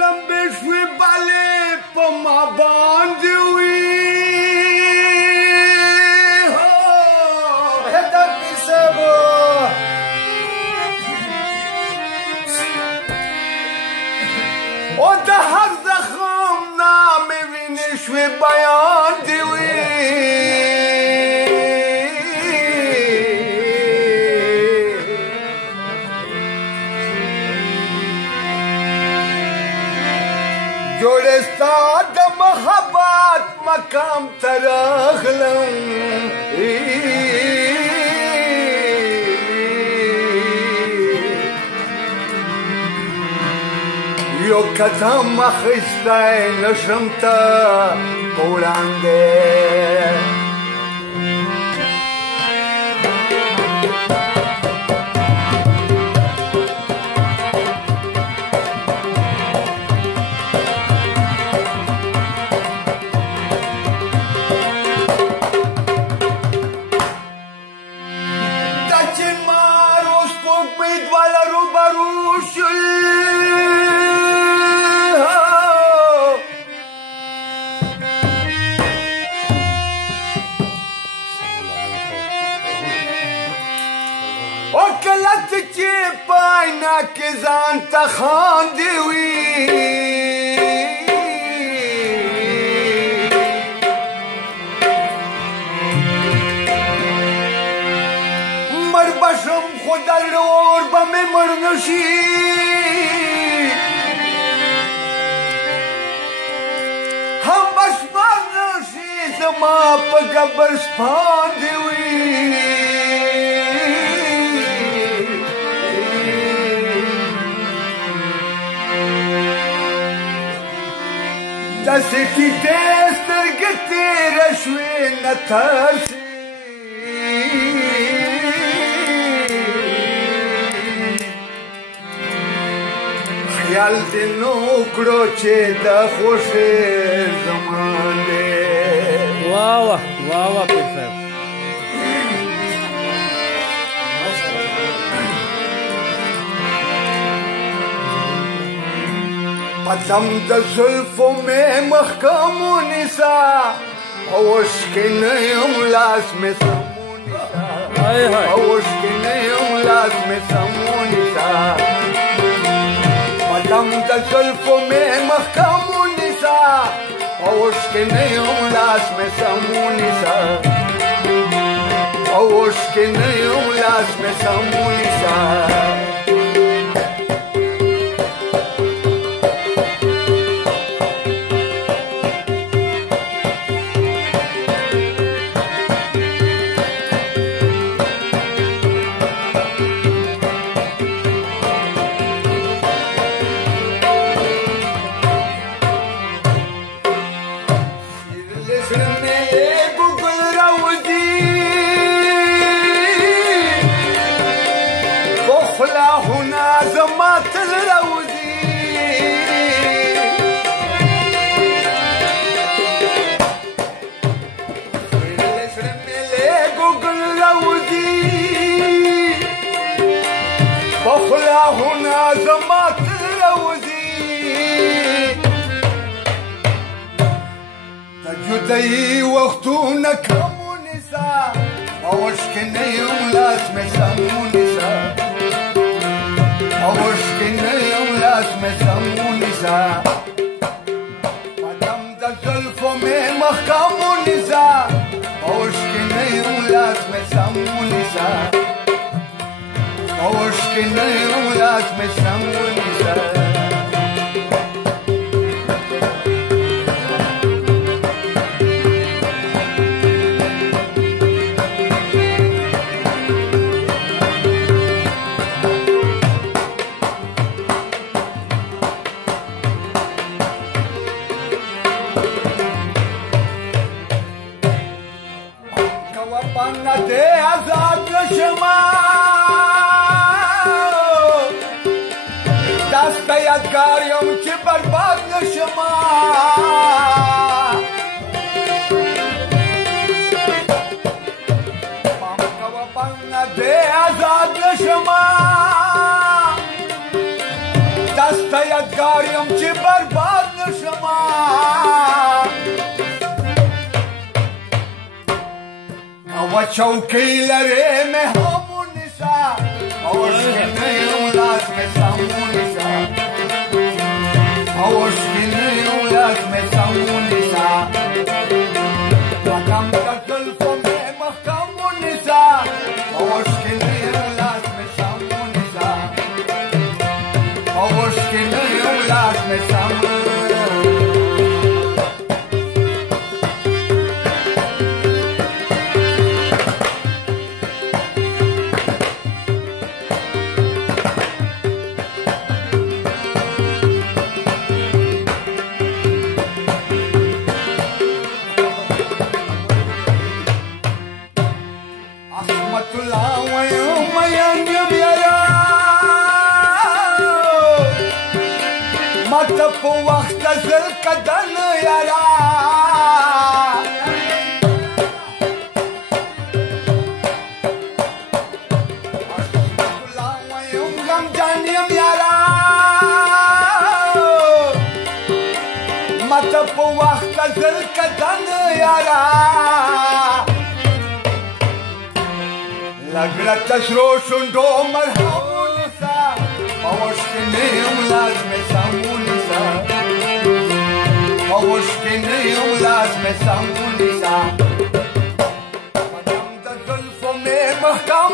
لمبې شوې بالې په ما باندې وي هدف سبو او د هر زخم نه مې وینې شوې بیان دې وي جوړستا د محبت مقام ته راغلم یو قدم اخیستی نشم ته په وړاندې وکلت چې پاینا کې ځان ته خاندې وي مړ به شم خو د زړه اور به مې مړ نه شي هم به شپه نه شي زما په قبرستان دې وي داسې ټیټې سترګې تېره شوې نه ترسي خیال دې نو کړو چې د خوښۍ زمان دی واه واه واه واه پیر صاحب قدم د زلفو مې محکم ونیسه اوس کې نه یم لاس مې سم ونیسه اوس کې نه یم لاس مې سم ونیسه قدم د زلفو مې محکم ونیسه اوس کې نه یم لاس مې سم ونیسه اوس کې نه یم لاس مې سم ونیسه خلاهونه زما تل راوځي زړه مې له ګوګل راوځي خلاهونه زما تل راوځي د جدایي وختونه کم ونیسه اوس کې نه یم لاس مې سم ونیسه اوس کې نه یم لاس مې سم ونیسه قدم د زلفو مې محکم ونیسه اوس کې نه یم لاس مې سم ونیسه اوس کې نه یم لاس مې سم ونیسه پانا دے آزاد نشما دست یادگار یم چې برباد نشما پانا دے آزاد نشما دست یادګار یم چې برباد نشمه او چوکۍ لرې مې هم ونیسه اوس کې نه یم لاس مې سم ونیسه اوس کې نه یم لاس مې سم ونیسه قدم د زلفو مې محکم ونیسه اوس کې نه یم لاس مې سم ونیسه اوس کې نه یم لاس مې سم ماته په وخت زر قدن یارا یم غمجن یم یارا ماته په وخت زر قدن یارا لګړه تشرو شونډو مرهم ونیسه اوس کې نه یم لاس مې سم ونیسه اوس کې نه یم لاس مې سم ونیسه قدم د زلفو مې محکم